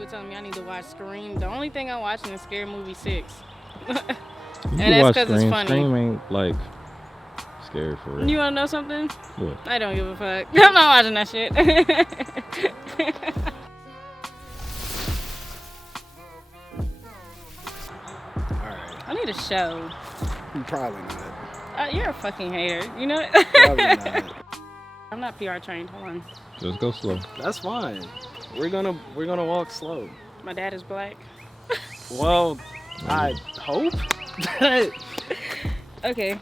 people telling me I need to watch Scream. The only thing I'm watching is Scary Movie 6. You And that's watch because it's Scream. funny. Scream ain't like scary for real. You want to know something? What? I don't give a fuck. I'm not watching that shit. Alright. I need a show. Probably not. You're a fucking hater. You know? Probably not. I'm not PR trained. Hold on. Just go slow. That's fine. We're gonna walk slow. My dad is black. Well, I hope. Okay.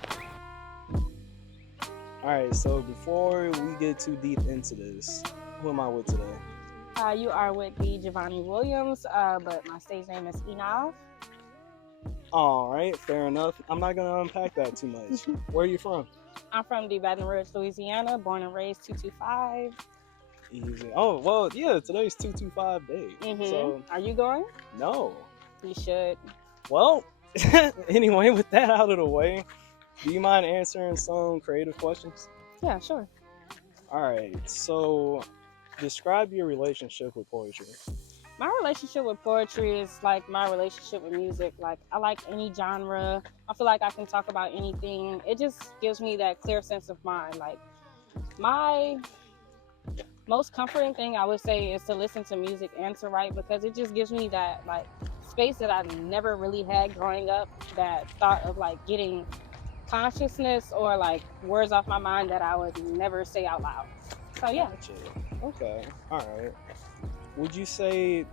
Alright, so before we get too deep into this, who am I with today? You are with the Giovanni Williams, but my stage name is Ennov. Alright, fair enough. I'm not gonna unpack that too much. Where are you from? I'm from the Baton Rouge, Louisiana, born and raised 225. Easy. Oh, well, yeah, today's 225 day. So, Are you going? no. You should. Well, anyway, with that out of the way, do you mind answering some creative questions? Yeah, sure. Alright, so describe your relationship with poetry. My relationship with poetry is like my relationship with music. Like, I like any genre. I feel like I can talk about anything. It just gives me that clear sense of mind. Like, my most comforting thing I would say is to listen to music and to write, because it just gives me that like space that I never really had growing up, that thought of like getting consciousness or like words off my mind that I would never say out loud. So yeah. Gotcha. Okay, alright. Would you say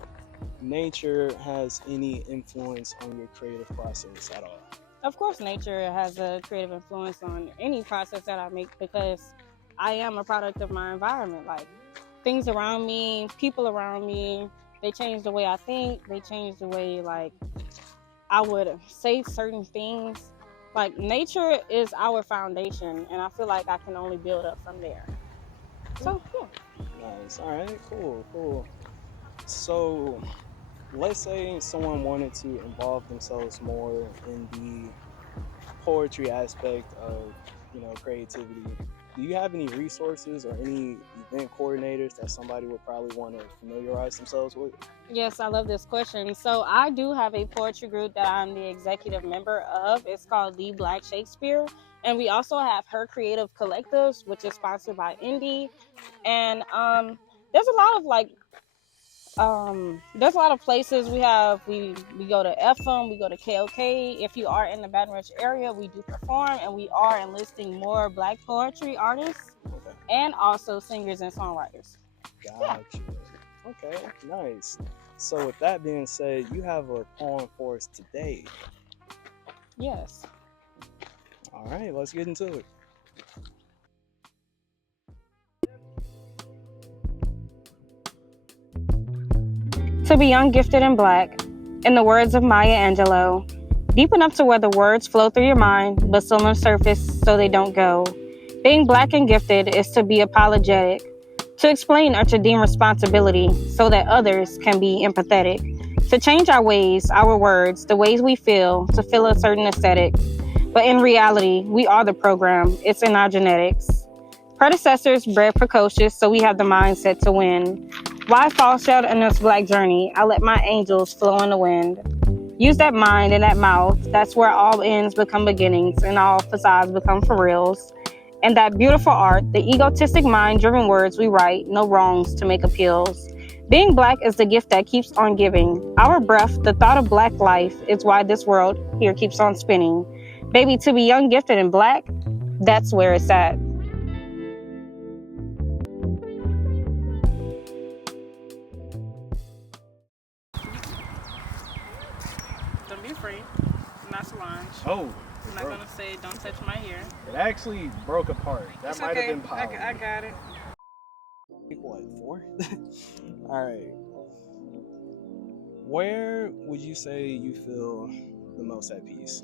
nature has any influence on your creative process at all? Of course, nature has a creative influence on any process that I make, because I am a product of my environment. Like, things around me, people around me, they change the way I think. They change the way like I would say certain things. Like, nature is our foundation, and I feel like I can only build up from there. So yeah. Nice. Alright, cool. So, let's say someone wanted to involve themselves more in the poetry aspect of, creativity. Do you have any resources or any event coordinators that somebody would probably want to familiarize themselves with? Yes, I love this question. So I do have a poetry group that I'm the executive member of. It's called The Black Shakespeare. And we also have Her Creative Collectives, which is sponsored by Indie. And there's a lot of places we go to FM, we go to KOK. If you are in the Baton Rouge area, we do perform, and we are enlisting more Black poetry artists and also singers and songwriters. Gotcha. Yeah. Okay, nice. So with that being said, you have a poem for us today. Yes. All right, let's get into it. To be young, gifted, and black, in the words of Maya Angelou, deep enough to where the words flow through your mind, but still on the surface so they don't go. Being black and gifted is to be apologetic, to explain or to deem responsibility so that others can be empathetic, to change our ways, our words, the ways we feel, to feel a certain aesthetic. But in reality, we are the program. It's in our genetics. Predecessors bred precocious, so we have the mindset to win. Why fall short in this black journey? I let my angels flow in the wind. Use that mind and that mouth. That's where all ends become beginnings and all facades become for reals. And that beautiful art, the egotistic mind-driven words we write, no wrongs to make appeals. Being black is the gift that keeps on giving. Our breath, the thought of black life, is why this world here keeps on spinning. Baby, to be young, gifted, and black, that's where it's at. Don't be afraid. Not Solange. Oh. I'm not going to say don't touch my hair. It actually broke apart. That might have been pollen. I got it. What, 4? All right. Where would you say you feel the most at peace?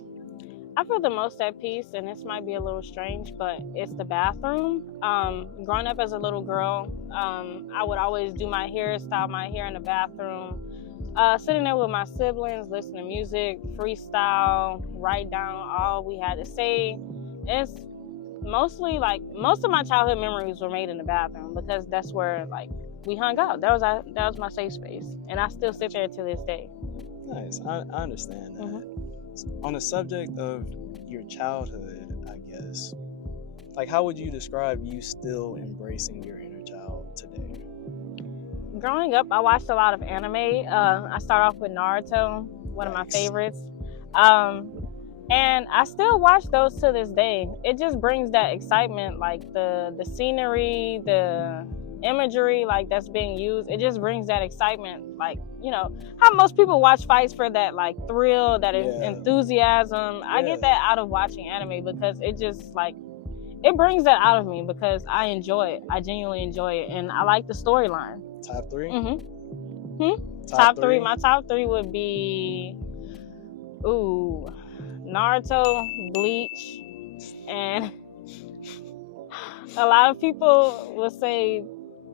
I feel the most at peace, and this might be a little strange, but it's the bathroom. Growing up as a little girl, I would always do my hair, style my hair in the bathroom. Sitting there with my siblings, listen to music, freestyle, write down all we had to say. It's mostly like most of my childhood memories were made in the bathroom, because that's where like we hung out. That was my safe space, and I still sit there to this day. Nice. I understand that. Mm-hmm. On the subject of your childhood, I guess, like, how would you describe you still embracing your inner child today? Growing up, I watched a lot of anime. I start off with Naruto, one of my favorites. And I still watch those to this day. It just brings that excitement, like the scenery, the imagery, like that's being used. It just brings that excitement, like, you know, how most people watch fights for that like thrill, that enthusiasm. I get that out of watching anime because it just like, it brings that out of me because I enjoy it. I genuinely enjoy it, and I like the storyline. Top 3? Top three? My top 3 would be Naruto, Bleach, and a lot of people will say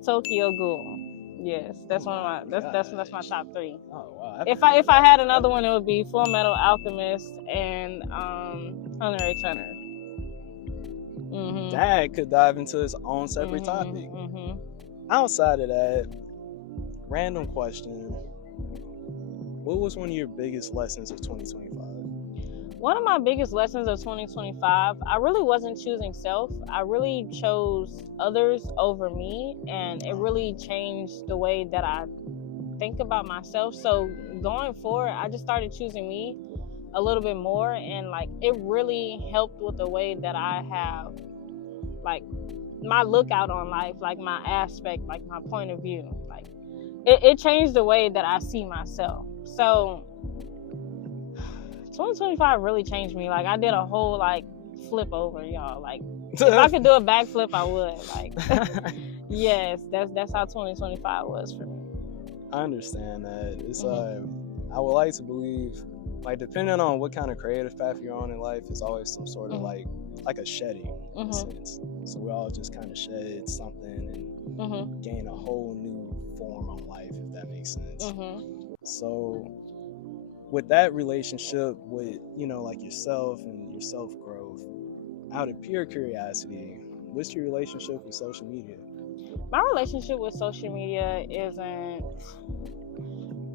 Tokyo Ghoul. Yes, that's that's my top 3. Oh wow! If I had another one, it would be Full Metal Alchemist and Hunter x Hunter. That could dive into its own separate topic. Outside of that, random question: what was one of your biggest lessons of 2025? One of my biggest lessons of 2025, I really wasn't choosing self. I really chose others over me, and it really changed the way that I think about myself. So going forward, I just started choosing me a little bit more, and like it really helped with the way that I have like my lookout on life, like my aspect, like my point of view. Like it changed the way that I see myself. So 2025 really changed me. Like I did a whole like flip over, y'all. Like if I could do a backflip, I would. Like yes, that's how 2025 was for me. I understand that. It's I would like to believe, like, depending on what kind of creative path you're on in life, it's always some sort of like a shedding in a sense. So we all just kind of shed something and gain a whole new form on life, if that makes sense. So with that relationship with, you know, like yourself and your self-growth, out of pure curiosity, what's your relationship with social media? My relationship with social media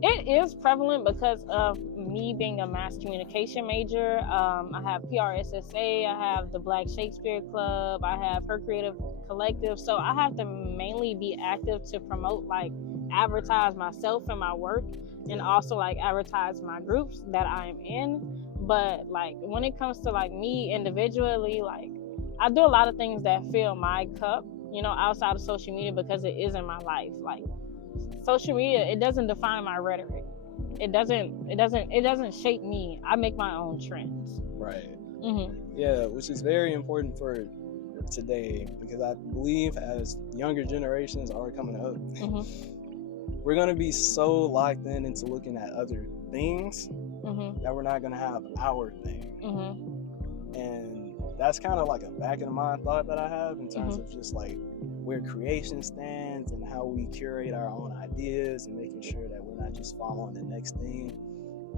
it is prevalent because of me being a mass communication major. I have PRSSA, I have the Black Shakespeare Club, I have Her Creative Collective. So I have to mainly be active to promote, like, advertise myself and my work, and also like advertise my groups that I'm in. But like when it comes to like me individually, like I do a lot of things that fill my cup, you know, outside of social media, because it is in my life. Like social media, it doesn't define my rhetoric. It doesn't shape me. I make my own trends. Right. Yeah, which is very important for today, because I believe as younger generations are coming up, we're going to be so locked into looking at other things that we're not going to have our thing. And that's kind of like a back of the mind thought that I have in terms of just like where creation stands and how we curate our own ideas and making sure that we're not just following the next thing.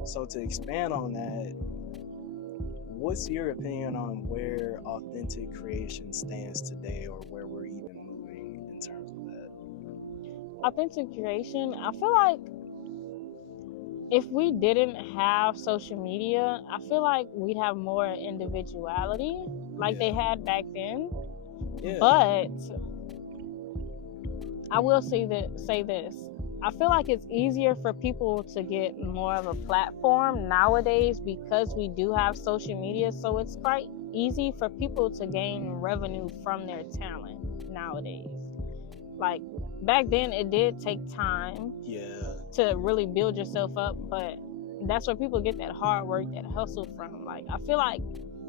So to expand on that, what's your opinion on where authentic creation stands today, or where we're even moving in terms of that? Authentic creation, I feel like if we didn't have social media, I feel like we'd have more individuality like they had back then. But I will say this. I feel like it's easier for people to get more of a platform nowadays because we do have social media. So it's quite easy for people to gain revenue from their talent nowadays. Like back then, it did take time to really build yourself up, but that's where people get that hard work, that hustle from. Like I feel like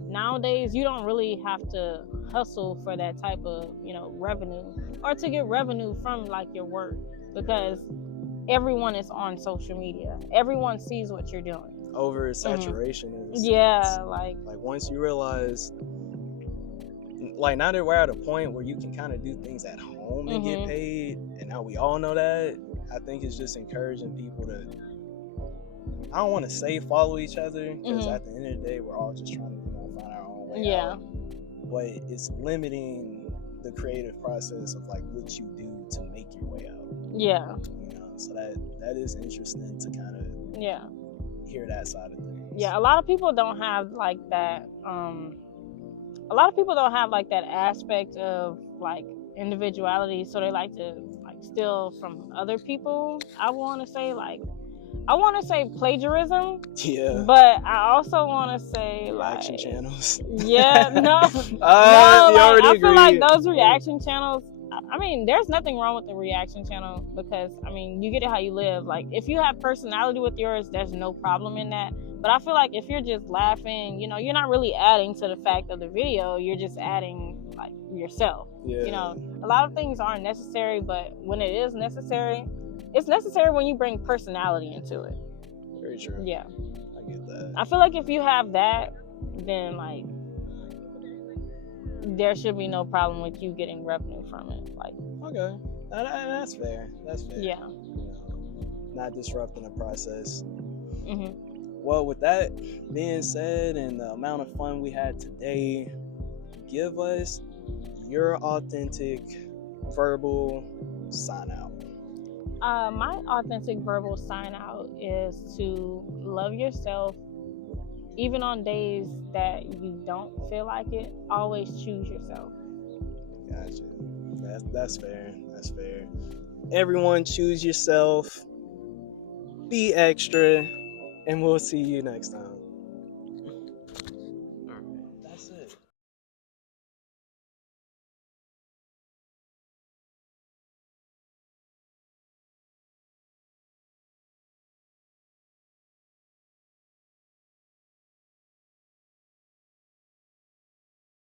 nowadays you don't really have to hustle for that type of, you know, revenue, or to get revenue from like your work, because everyone is on social media. Everyone sees what you're doing. Oversaturation is like once you realize, like, now that we're at a point where you can kind of do things at home and get paid, and now we all know that, I think it's just encouraging people to, I don't want to say follow each other, because at the end of the day we're all just trying to, you know, find our own way out. But it's limiting the creative process of like what you do to make work your way out. Yeah. So that is interesting to kind of hear that side of things. Yeah, a lot of people don't have like that. A lot of people don't have like that aspect of like individuality, so they like to like steal from other people. I want to say plagiarism. Yeah. But I also want to say reaction channels. Yeah, no, you already I agree. feel like those reaction channels. I mean, there's nothing wrong with the reaction channel because I mean, you get it how you live. Like, if you have personality with yours, there's no problem in that. But I feel like if you're just laughing, you're not really adding to the fact of the video. You're just adding like yourself. Yeah. A lot of things aren't necessary, but when it is necessary, it's necessary when you bring personality into it. Very true. Yeah. I get that. I feel like if you have that, then like there should be no problem with you getting revenue from it. Like, okay, that's fair. That's fair. Yeah. Not disrupting the process. Mm-hmm. Well, with that being said, and the amount of fun we had today, give us your authentic verbal sign out. My authentic verbal sign out is to love yourself. Even on days that you don't feel like it, always choose yourself. Gotcha. That's fair. That's fair. Everyone choose yourself. Be extra. And we'll see you next time.